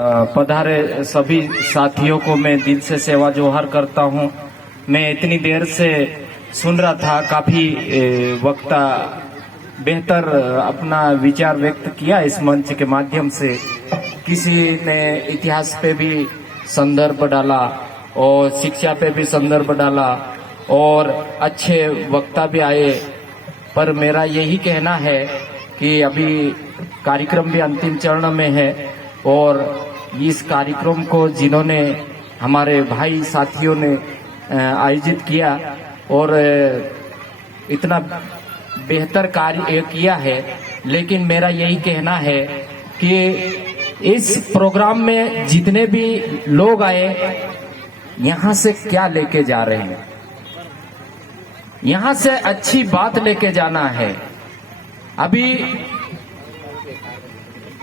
पधारे सभी साथियों को मैं दिल से सेवा जोहर करता हूं। मैं इतनी देर से सुन रहा था, काफी वक्ता बेहतर अपना विचार व्यक्त किया इस मंच के माध्यम से। किसी ने इतिहास पे भी संदर्भ डाला और शिक्षा पे भी संदर्भ डाला और अच्छे वक्ता भी आए, पर मेरा यही कहना है कि अभी कार्यक्रम भी अंतिम चरण में है और इस कार्यक्रम को जिन्होंने हमारे भाई साथियों ने आयोजित किया और इतना बेहतर कार्य किया है, लेकिन मेरा यही कहना है कि इस प्रोग्राम में जितने भी लोग आए, यहाँ से क्या लेके जा रहे हैं? यहाँ से अच्छी बात लेके जाना है अभी।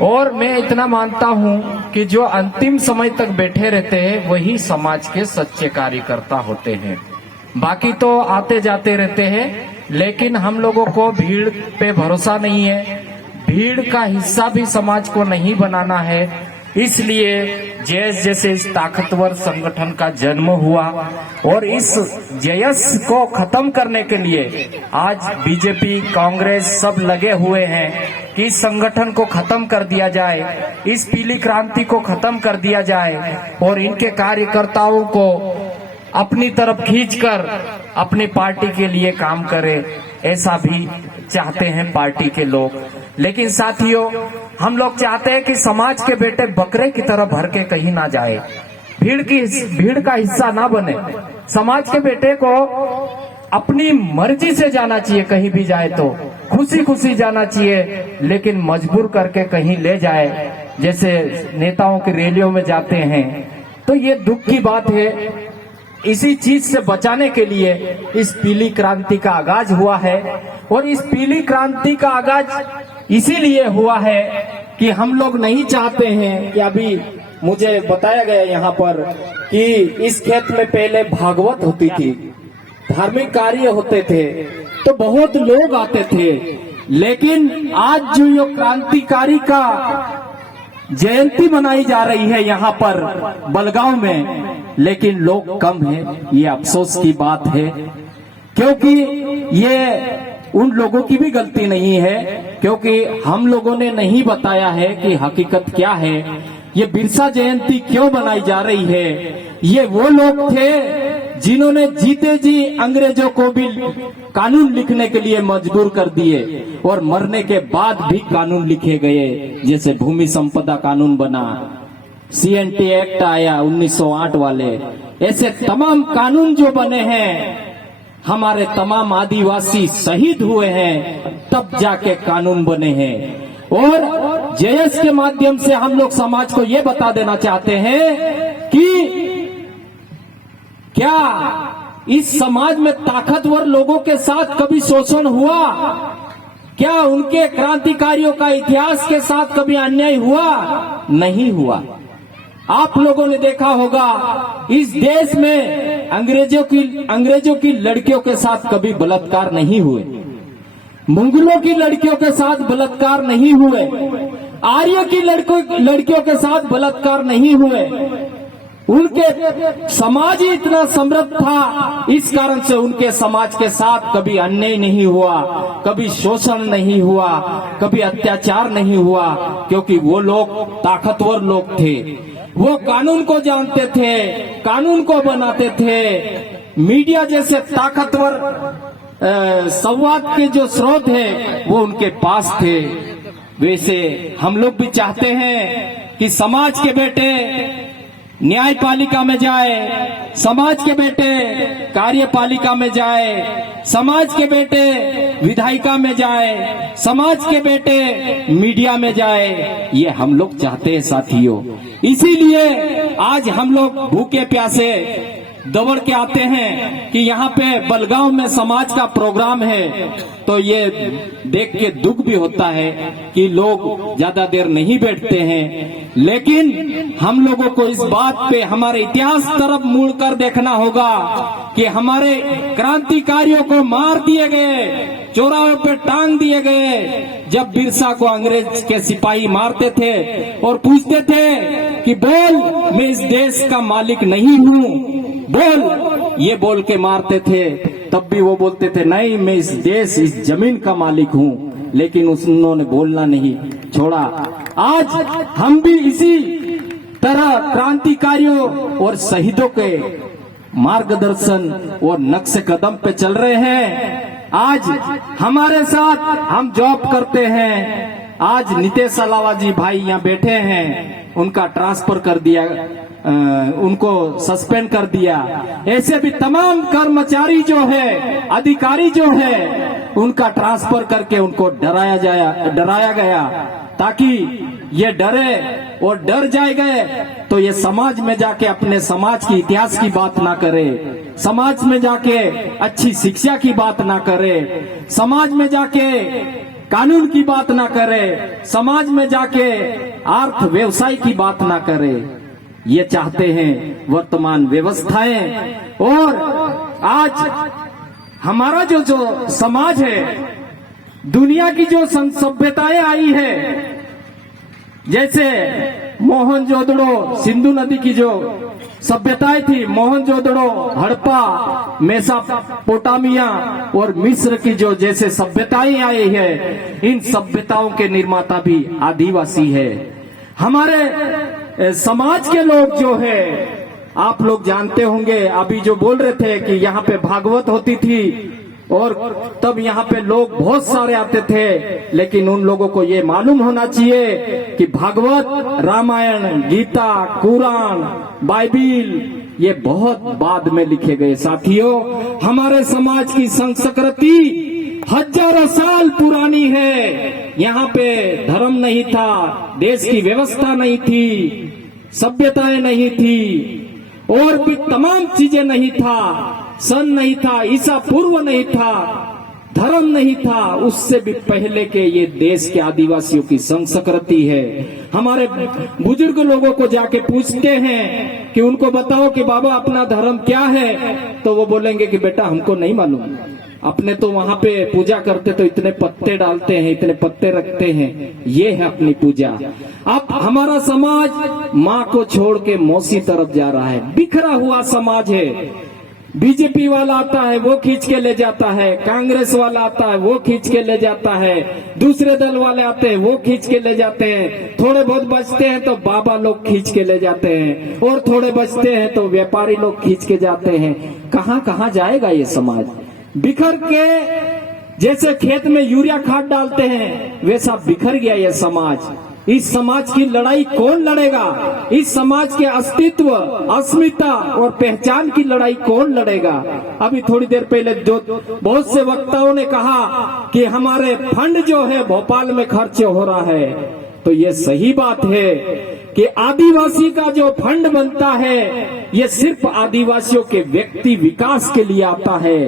और मैं इतना मानता हूं कि जो अंतिम समय तक बैठे रहते हैं वही समाज के सच्चे कार्यकर्ता होते हैं। बाकी तो आते जाते रहते हैं, लेकिन हम लोगों को भीड़ पे भरोसा नहीं है। भीड़ का हिस्सा भी समाज को नहीं बनाना है। इसलिए जैसे इस ताकतवर संगठन का जन्म हुआ और इस जयस को खत्म करने के लिए आज बीजेपी, कांग्रेस सब लगे हुए हैं कि इस संगठन को खत्म कर दिया जाए, इस पीली क्रांति को खत्म कर दिया जाए और इनके कार्यकर्ताओं को अपनी तरफ खींचकर अपनी पार्टी के लिए काम करे, ऐसा भी चाहते हैं पार्टी के लोग। लेकिन साथियों, हम लोग चाहते हैं कि समाज के बेटे बकरे की तरह भर के कहीं ना जाए, भीड़ का हिस्सा ना बने। समाज के बेटे को अपनी मर्जी से जाना चाहिए, कहीं भी जाए तो खुशी खुशी जाना चाहिए, लेकिन मजबूर करके कहीं ले जाए जैसे नेताओं की रैलियों में जाते हैं, तो ये दुख की बात है। इसी चीज से बचाने के लिए इस पीली क्रांति का आगाज हुआ है और इस पीली क्रांति का आगाज इसीलिए हुआ है कि हम लोग नहीं चाहते हैं कि अभी मुझे बताया गया यहाँ पर कि इस खेत में पहले भागवत होती थी, धार्मिक कार्य होते थे, तो बहुत लोग आते थे। लेकिन आज जो ये क्रांतिकारी का जयंती मनाई जा रही है यहाँ पर बलगांव में, लेकिन लोग कम हैं। ये अफसोस की बात है, क्योंकि ये उन लोगों की भी गलती नहीं है, क्योंकि हम लोगों ने नहीं बताया है कि हकीकत क्या है, ये बिरसा जयंती क्यों मनाई जा रही है। ये वो लोग थे जिन्होंने जीते जी अंग्रेजों को भी कानून लिखने के लिए मजबूर कर दिए और मरने के बाद भी कानून लिखे गए, जैसे भूमि संपदा कानून बना, CNT एक्ट आया 1908 वाले, ऐसे तमाम कानून जो बने हैं, हमारे तमाम आदिवासी शहीद हुए हैं, तब जाके कानून बने हैं। और जेएस के माध्यम से हम लोग समाज को ये बता देना चाहते हैं कि क्या इस समाज में ताकतवर लोगों के साथ कभी शोषण हुआ? क्या उनके क्रांतिकारियों का इतिहास के साथ कभी अन्याय हुआ? नहीं हुआ। आप लोगों ने देखा होगा इस देश में अंग्रेजों की लड़कियों के साथ कभी बलात्कार नहीं हुए, मुगलों की लड़कियों के साथ बलात्कार नहीं हुए, आर्य की लड़कियों के साथ बलात्कार नहीं हुए। उनके समाज ही इतना समृद्ध था, इस कारण से उनके समाज के साथ कभी अन्याय नहीं हुआ, कभी शोषण नहीं हुआ, कभी अत्याचार नहीं हुआ, क्योंकि वो लोग ताकतवर लोग थे। वो कानून को जानते थे, कानून को बनाते थे। मीडिया जैसे ताकतवर संवाद के जो स्रोत है वो उनके पास थे। वैसे हम लोग भी चाहते हैं कि समाज के बेटे न्यायपालिका में जाए, समाज के बेटे कार्यपालिका में जाए, समाज के बेटे विधायिका में जाए, समाज के बेटे मीडिया में जाए, ये हम लोग चाहते हैं साथियों। इसीलिए आज हम लोग भूखे प्यासे दौड़ के आते हैं कि यहाँ पे बलगांव में समाज का प्रोग्राम है, तो ये देख के दुख भी होता है कि लोग ज्यादा देर नहीं बैठते हैं। लेकिन हम लोगों को इस बात पे हमारे इतिहास तरफ मुड़कर देखना होगा कि हमारे क्रांतिकारियों को मार दिए गए, चौराहों पे टांग दिए गए, जब बिरसा को अंग्रेज के सिपाही मारते थे और पूछते थे कि बोल मैं इस देश का मालिक नहीं हूँ, बोल, ये बोल के मारते थे, तब भी वो बोलते थे नहीं मैं इस देश इस जमीन का मालिक हूँ, लेकिन उन्होंने बोलना नहीं छोड़ा। आज हम भी इसी तरह क्रांतिकारियों और शहीदों के मार्गदर्शन और नक्शे कदम पे चल रहे हैं। आज हमारे साथ हम जॉब करते हैं। आज नितेश अलावाजी भाई यहाँ बैठे हैं, उनका ट्रांसफर कर दिया, उनको सस्पेंड कर दिया। ऐसे भी तमाम कर्मचारी जो है, अधिकारी जो है, उनका ट्रांसफर करके उनको डराया गया ताकि ये डरे और डर जाए गए तो ये समाज में जाके अपने समाज की इतिहास की बात ना करे, समाज में जाके अच्छी शिक्षा की बात ना करे, समाज में जाके कानून की बात ना करे, समाज में जाके अर्थ व्यवसाय की बात ना करे। ये चाहते हैं वर्तमान व्यवस्थाएं। और आज हमारा जो समाज है, दुनिया की जो सभ्यताएं आई है, जैसे मोहनजोदड़ो सिंधु नदी की जो सभ्यताएं थी, मोहनजोदड़ो, हड़प्पा, मेसोपोटामिया और मिस्र की जो जैसे सभ्यताएं आई है, इन सभ्यताओं के निर्माता भी आदिवासी है। हमारे समाज के लोग जो है, आप लोग जानते होंगे, अभी जो बोल रहे थे कि यहाँ पे भागवत होती थी और तब यहाँ पे लोग बहुत सारे आते थे, लेकिन उन लोगों को ये मालूम होना चाहिए कि भागवत, रामायण, गीता, कुरान, बाइबिल ये बहुत बाद में लिखे गए। साथियों, हमारे समाज की संस्कृति हजारों साल पुरानी है। यहाँ पे धर्म नहीं था, देश की व्यवस्था नहीं थी, सभ्यताएं नहीं थी और भी तमाम चीजें नहीं था, सन नहीं था, ईसा पूर्व नहीं था, धर्म नहीं था, उससे भी पहले के ये देश के आदिवासियों की संस्कृति है। हमारे बुजुर्ग लोगों को जाके पूछते हैं कि उनको बताओ कि बाबा अपना धर्म क्या है, तो वो बोलेंगे कि बेटा हमको नहीं मालूम, अपने तो वहां पे पूजा करते तो इतने पत्ते डालते हैं, इतने पत्ते रखते हैं, ये है अपनी पूजा। अब हमारा समाज माँ को छोड़ के मौसी तरफ जा रहा है, बिखरा हुआ समाज है। बीजेपी वाला आता है वो खींच के ले जाता है, कांग्रेस वाला आता है वो खींच के ले जाता है, दूसरे दल वाले आते हैं वो खींच के ले जाते हैं, थोड़े बहुत बचते हैं तो बाबा लोग खींच के ले जाते हैं, और थोड़े बचते हैं तो व्यापारी लोग खींच के जाते हैं। कहाँ कहाँ जाएगा ये समाज? बिखर के जैसे खेत में यूरिया खाद डालते हैं वैसा बिखर गया ये समाज। इस समाज की लड़ाई कौन लड़ेगा? इस समाज के अस्तित्व, अस्मिता और पहचान की लड़ाई कौन लड़ेगा? अभी थोड़ी देर पहले जो बहुत से वक्ताओं ने कहा कि हमारे फंड जो है भोपाल में खर्च हो रहा है, तो ये सही बात है कि आदिवासी का जो फंड बनता है ये सिर्फ आदिवासियों के व्यक्ति विकास के लिए आता है,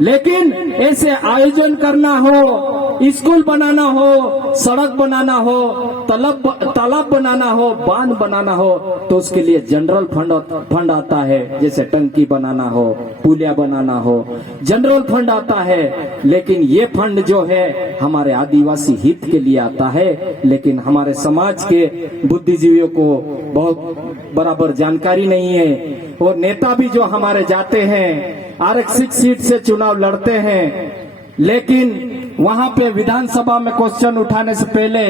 लेकिन ऐसे आयोजन करना हो, स्कूल बनाना हो, सड़क बनाना हो, तालाब बनाना हो, बांध बनाना हो, तो उसके लिए जनरल फंड आता है। जैसे टंकी बनाना हो, पुलिया बनाना हो, जनरल फंड आता है। लेकिन ये फंड जो है हमारे आदिवासी हित के लिए आता है, लेकिन हमारे समाज के बुद्धिजीवियों को बहुत बराबर जानकारी नहीं है। और नेता भी जो हमारे जाते हैं आरक्षित सीट से चुनाव लड़ते हैं, लेकिन वहां पे विधानसभा में क्वेश्चन उठाने से पहले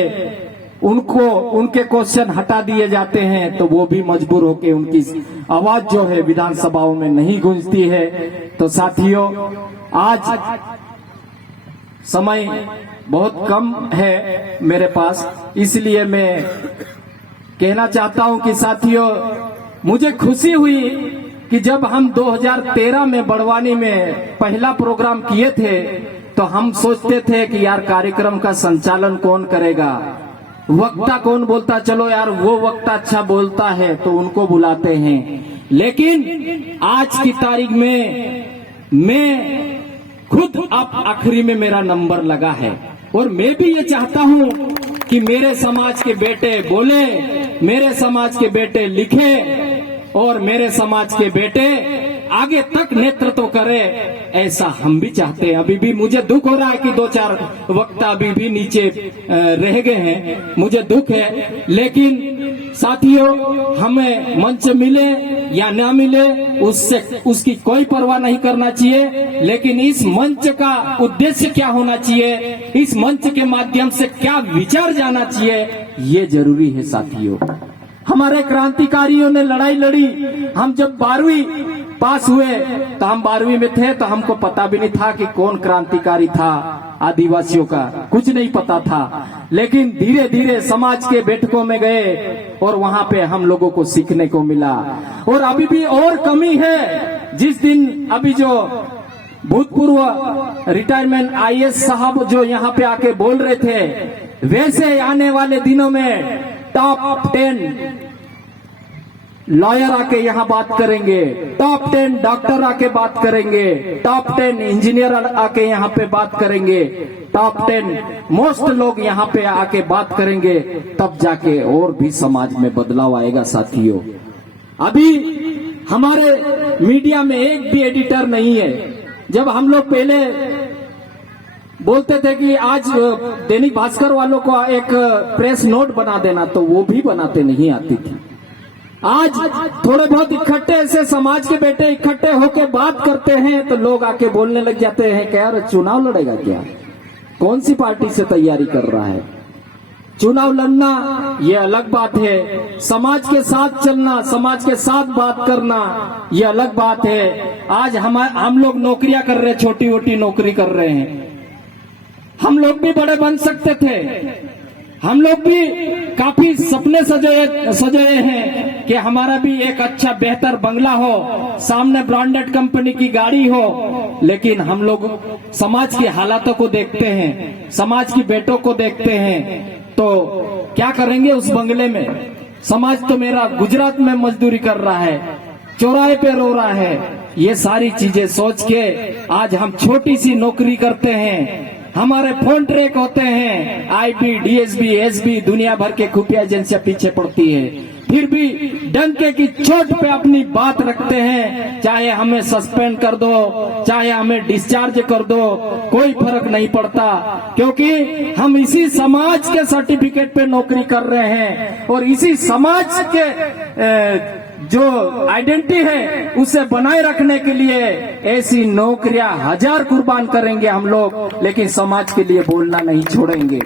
उनके क्वेश्चन हटा दिए जाते हैं, तो वो भी मजबूर होके उनकी आवाज जो है विधानसभाओं में नहीं गूंजती है। तो साथियों, आज समय बहुत कम है मेरे पास, इसलिए मैं कहना चाहता हूं कि साथियों, मुझे खुशी हुई कि जब हम 2013 में बड़वानी में पहला प्रोग्राम किए थे तो हम सोचते थे कि यार कार्यक्रम का संचालन कौन करेगा, वक्ता कौन बोलता, चलो यार वो वक्ता अच्छा बोलता है तो उनको बुलाते हैं। लेकिन आज की तारीख में मैं खुद अब आखिरी में मेरा नंबर लगा है, और मैं भी ये चाहता हूं कि मेरे समाज के बेटे बोले, मेरे समाज के बेटे लिखे और मेरे समाज के बेटे आगे तक नेतृत्व करे, ऐसा हम भी चाहते हैं। अभी भी मुझे दुख हो रहा है कि 2-4 वक्ता अभी भी नीचे रह गए हैं, मुझे दुख है। लेकिन साथियों, हमें मंच मिले या ना मिले उसकी कोई परवाह नहीं करना चाहिए, लेकिन इस मंच का उद्देश्य क्या होना चाहिए, इस मंच के माध्यम से क्या विचार जाना चाहिए, ये जरूरी है साथियों। हमारे क्रांतिकारियों ने लड़ाई लड़ी। हम जब 12वीं पास हुए तो हम 12वीं में थे, तो हमको पता भी नहीं था कि कौन क्रांतिकारी था। आदिवासियों का कुछ नहीं पता था, लेकिन धीरे धीरे समाज के बैठकों में गए और वहां पे हम लोगों को सीखने को मिला। और अभी भी और कमी है। जिस दिन अभी जो भूतपूर्व रिटायरमेंट आईएएस साहब जो यहाँ पे आके बोल रहे थे, वैसे आने वाले दिनों में टॉप 10 लॉयर आके यहाँ बात करेंगे, टॉप 10 डॉक्टर आके बात करेंगे, टॉप 10 इंजीनियर आके यहाँ पे बात करेंगे, टॉप 10 मोस्ट लोग यहाँ पे आके बात करेंगे, तब जाके और भी समाज में बदलाव आएगा साथियों। अभी हमारे मीडिया में एक भी एडिटर नहीं है। जब हम लोग पहले बोलते थे कि आज दैनिक भास्कर वालों को एक प्रेस नोट बना देना, तो वो भी बनाते नहीं आती थी। आज थोड़े बहुत इकट्ठे ऐसे समाज के बेटे इकट्ठे होके बात करते हैं तो लोग आके बोलने लग जाते हैं कि यार चुनाव लड़ेगा क्या, कौन सी पार्टी से तैयारी कर रहा है। चुनाव लड़ना ये अलग बात है, समाज के साथ चलना, समाज के साथ बात करना ये अलग बात है। आज हम लोग नौकरियां कर रहे हैं, छोटी मोटी नौकरी कर रहे हैं। हम लोग भी बड़े बन सकते थे, हम लोग भी काफी सपने सजाए हैं कि हमारा भी एक अच्छा बेहतर बंगला हो, सामने ब्रांडेड कंपनी की गाड़ी हो। लेकिन हम लोग समाज की हालातों को देखते हैं, समाज की बेटों को देखते हैं, तो क्या करेंगे उस बंगले में। समाज तो मेरा गुजरात में मजदूरी कर रहा है, चौराहे पे रो रहा है। ये सारी चीजें सोच के आज हम छोटी सी नौकरी करते हैं, हमारे फोन ट्रैक होते हैं, आईबी, डीएसबी, एसबी, दुनिया भर के खुफिया एजेंसियां पीछे पड़ती है, फिर भी डंके की चोट पे अपनी बात रखते हैं। चाहे हमें सस्पेंड कर दो, चाहे हमें डिस्चार्ज कर दो, कोई फर्क नहीं पड़ता, क्योंकि हम इसी समाज के सर्टिफिकेट पे नौकरी कर रहे हैं और इसी समाज के जो आइडेंटिटी है उसे बनाए रखने के लिए ऐसी नौकरियां 1000 कुर्बान करेंगे हम लोग, लेकिन समाज के लिए बोलना नहीं छोड़ेंगे।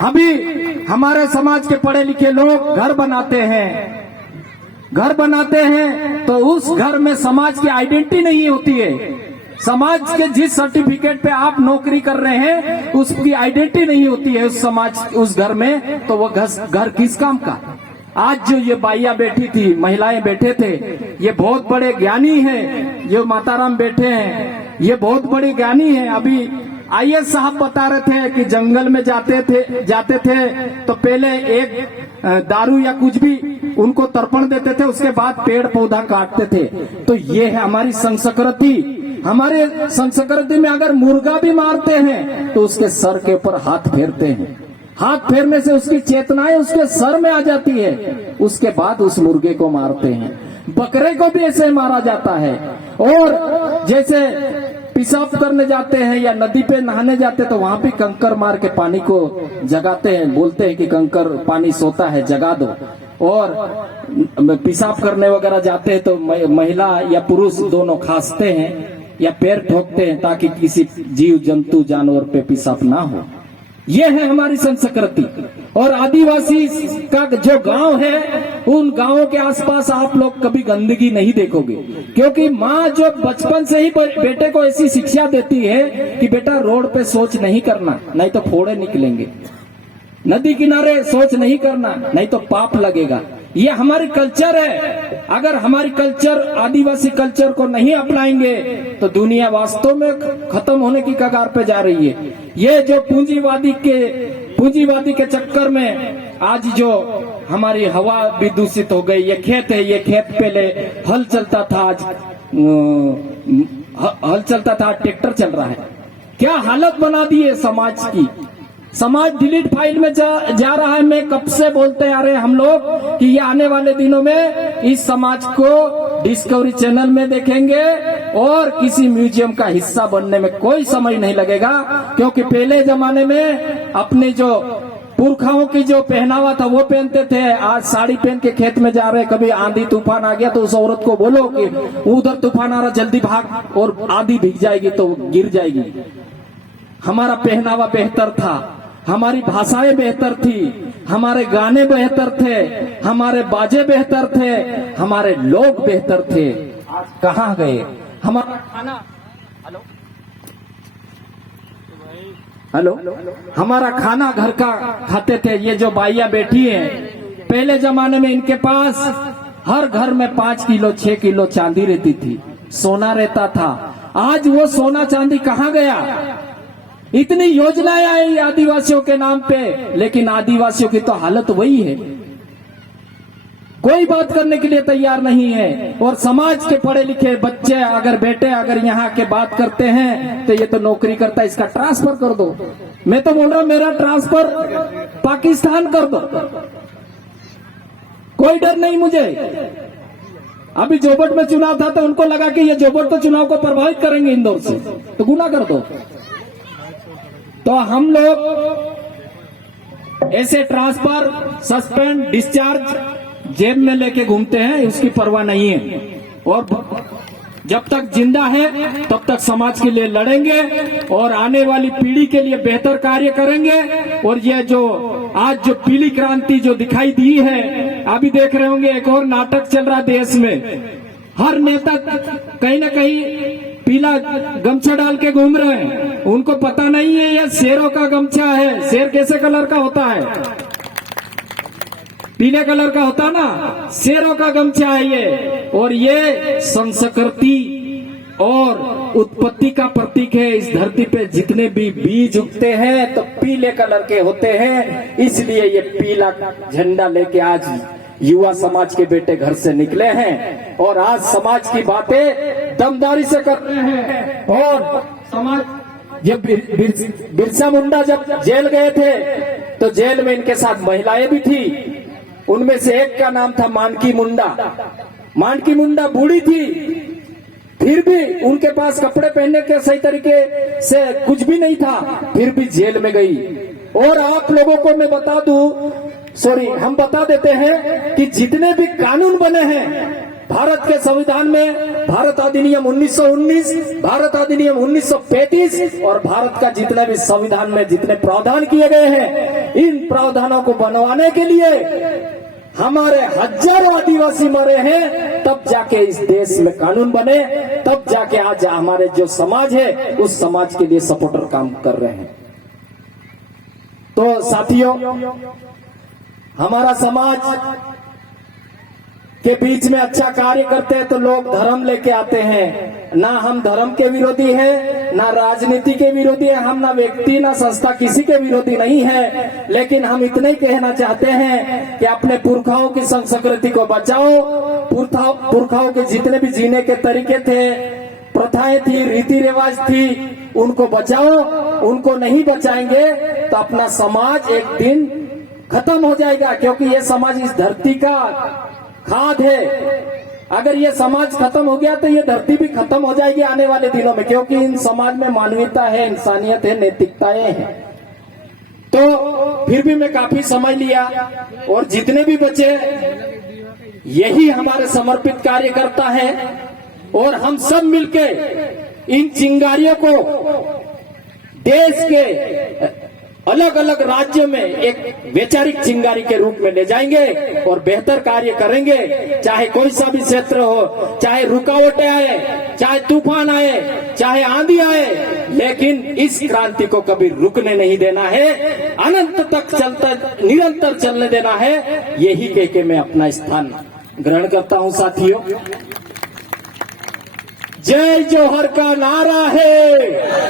अभी हमारे समाज के पढ़े लिखे लोग घर बनाते हैं तो उस घर में समाज की आइडेंटिटी नहीं होती है। समाज के जिस सर्टिफिकेट पे आप नौकरी कर रहे हैं उसकी आइडेंटिटी नहीं होती है उस समाज उस घर में, तो वो घर किस काम का। आज जो ये बाइया बैठी थी, महिलाएं बैठे थे, ये बहुत बड़े ज्ञानी हैं। जो माताराम बैठे हैं ये बहुत बड़े ज्ञानी हैं। अभी आईएएस साहब बता रहे थे कि जंगल में जाते थे तो पहले एक दारू या कुछ भी उनको तर्पण देते थे, उसके बाद पेड़ पौधा काटते थे। तो ये है हमारी संस्कृति। हमारे संस्कृति में अगर मुर्गा भी मारते हैं तो उसके सर के ऊपर हाथ फेरते हैं, हाथ फेरने से उसकी चेतनाएं उसके सर में आ जाती है, उसके बाद उस मुर्गे को मारते हैं। बकरे को भी ऐसे मारा जाता है। और जैसे पेशाब करने जाते हैं या नदी पे नहाने जाते हैं तो वहां भी कंकर मार के पानी को जगाते हैं, बोलते हैं कि कंकर पानी सोता है जगा दो। और पेशाब करने वगैरह जाते हैं तो महिला या पुरुष दोनों खांसते हैं या पैर ठोकते हैं ताकि किसी जीव जंतु जानवर पे पेशाब ना हो। ये है हमारी संस्कृति। और आदिवासी का जो गांव है उन गांवों के आसपास आप लोग कभी गंदगी नहीं देखोगे, क्योंकि माँ जो बचपन से ही बेटे को ऐसी शिक्षा देती है कि बेटा रोड पे शौच नहीं करना, नहीं तो फोड़े निकलेंगे, नदी किनारे शौच नहीं करना, नहीं तो पाप लगेगा। ये हमारी कल्चर है। अगर हमारी कल्चर आदिवासी कल्चर को नहीं अपनाएंगे तो दुनिया वास्तव में खत्म होने की कगार पे जा रही है। ये जो पूंजीवादी के चक्कर में आज जो हमारी हवा भी दूषित हो गई। ये खेत है, ये खेत पहले हल चलता था, आज हल चलता था, ट्रैक्टर चल रहा है। क्या हालत बना दी है समाज की। समाज डिलीट फाइल में जा रहा है। मैं कब से बोलते आ रहे हैं हम लोग कि ये आने वाले दिनों में इस समाज को डिस्कवरी चैनल में देखेंगे और किसी म्यूजियम का हिस्सा बनने में कोई समय नहीं लगेगा, क्योंकि पहले जमाने में अपने जो पुरखाओं की जो पहनावा था वो पहनते थे। आज साड़ी पहन के खेत में जा रहे, कभी आंधी तूफान आ गया तो उस औरत को बोलो कि उधर तूफान आ रहा, जल्दी भाग, और आंधी भीग जाएगी तो गिर जाएगी। हमारा पहनावा बेहतर था, हमारी भाषाएं बेहतर थी, हमारे गाने बेहतर थे, हमारे बाजे बेहतर थे, हमारे लोग बेहतर थे। आज कहाँ गए? हमारा खाना, हेलो, हमारा खाना घर का खाते थे। ये जो बाइया बैठी है, पहले जमाने में इनके पास हर घर में 5 किलो 6 किलो चांदी रहती थी, सोना रहता था। आज वो सोना चांदी कहाँ गया? इतनी योजनाएं आई आदिवासियों के नाम पे, लेकिन आदिवासियों की तो हालत वही है, कोई बात करने के लिए तैयार नहीं है। और समाज के पढ़े लिखे बच्चे अगर बेटे अगर यहाँ के बात करते हैं तो ये तो नौकरी करता है, इसका ट्रांसफर कर दो। मैं तो बोल रहा हूं मेरा ट्रांसफर पाकिस्तान कर दो, कोई डर नहीं मुझे। अभी जोबट में चुनाव था तो उनको लगा कि ये जोबट तो चुनाव को प्रभावित करेंगे इंदौर से, तो गुना कर दो। तो हम लोग ऐसे ट्रांसफर, सस्पेंड, डिस्चार्ज जेब में लेके घूमते हैं, उसकी परवाह नहीं है। और जब तक जिंदा है तब तक समाज के लिए लड़ेंगे और आने वाली पीढ़ी के लिए बेहतर कार्य करेंगे। और ये जो आज जो पीली क्रांति जो दिखाई दी है, अभी देख रहे होंगे एक और नाटक चल रहा देश में, हर नेता कहीं ना कहीं पीला गमछा डाल के घूम रहे हैं। उनको पता नहीं है यह शेरों का गमछा है। शेर कैसे कलर का होता है? पीले कलर का होता ना, शेरों का गमछा है ये। और ये संस्कृति और उत्पत्ति का प्रतीक है। इस धरती पे जितने भी बीज उगते हैं तो पीले कलर के होते हैं, इसलिए ये पीला झंडा लेके आज युवा समाज के बेटे घर से निकले हैं और आज समाज की बातें दमदारी से कर रहे हैं। और समाज जब बिरसा मुंडा जब जेल गए थे तो जेल में इनके साथ महिलाएं भी थी। उनमें से एक का नाम था मानकी मुंडा। मानकी मुंडा बूढ़ी थी, फिर भी उनके पास कपड़े पहनने के सही तरीके से कुछ भी नहीं था, फिर भी जेल में गई। और आप लोगों को मैं बता दूं, हम बता देते हैं कि जितने भी कानून बने हैं भारत के संविधान में, भारत अधिनियम 1919, भारत अधिनियम 1935 और भारत का जितना भी संविधान में जितने प्रावधान किए गए हैं, इन प्रावधानों को बनवाने के लिए हमारे हजारों आदिवासी मरे हैं, तब जाके इस देश में कानून बने, तब जाके आज हमारे जो समाज है उस समाज के लिए सपोर्टर काम कर रहे हैं। तो साथियों, हमारा समाज के बीच में अच्छा कार्य करते हैं तो लोग धर्म लेके आते हैं। ना हम धर्म के विरोधी हैं, ना राजनीति के विरोधी हैं, हम ना व्यक्ति ना संस्था किसी के विरोधी नहीं है। लेकिन हम इतना ही कहना चाहते हैं कि अपने पुरखाओं की संस्कृति को बचाओ। पुरखाओं के जितने भी जीने के तरीके थे, प्रथाएं थी, रीति रिवाज थी, उनको बचाओ। उनको नहीं बचाएंगे तो अपना समाज एक दिन खत्म हो जाएगा, क्योंकि ये समाज इस धरती का खाद है। अगर ये समाज खत्म हो गया तो ये धरती भी खत्म हो जाएगी आने वाले दिनों में, क्योंकि इन समाज में मानवीयता है, इंसानियत है, नैतिकताएं हैं। तो फिर भी मैं काफी समय लिया और जितने भी बचे यही हमारे समर्पित कार्यकर्ता है और हम सब मिलके इन चिंगारियों को देश के अलग अलग राज्यों में एक वैचारिक चिंगारी के रूप में ले जाएंगे और बेहतर कार्य करेंगे। चाहे कोई सा भी क्षेत्र हो, चाहे रुकावटें आए, चाहे तूफान आए, चाहे आंधी आए, लेकिन इस क्रांति को कभी रुकने नहीं देना है, अनंत तक चलता निरंतर चलने देना है। यही कह के मैं अपना स्थान ग्रहण करता हूं। साथियों, जय जोहर का नारा है।